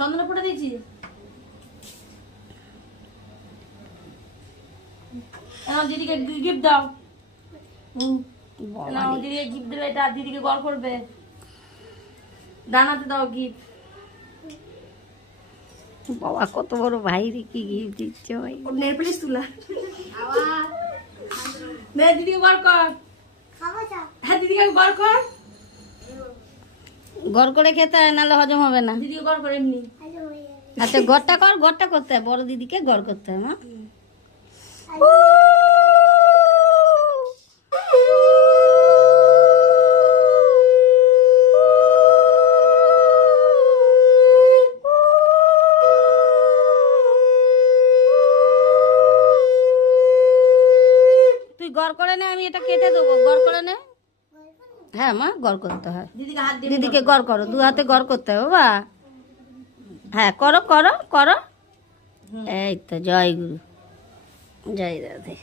চন্দন ফোটা দিয়েছি। দিদিকে গিফট দাও। দিদিকে গিফট দিলে এটা দিদিকে গড় করবে। ডানাতে দাও গিফট। বাবা কত বড় ভাই রে, কি গিফট দিচ্ছে ভাই। নেল পলিশ তুলা। নে দিদিকে গড় কর। হ্যাঁ দিদিকে গড় কর। গড় করে খেতে হয়, নাহলে হজম হবে না। দিদিকে গড় করে এমনি। আচ্ছা গড়টা কর, গড়টা করতে হয়, বড় দিদিকে গড় করতে হয়। মা তুই গড় করে নে, আমি এটা কেটে দেবো। গড় করে নে। হ্যাঁ মা, গড় করতে হয়। দিদিকে গড় করো, দু হাতে গড় করতে হবে বাবা। হ্যাঁ করো করো করো। এই তো, জয় গুরু, জয় রাধে।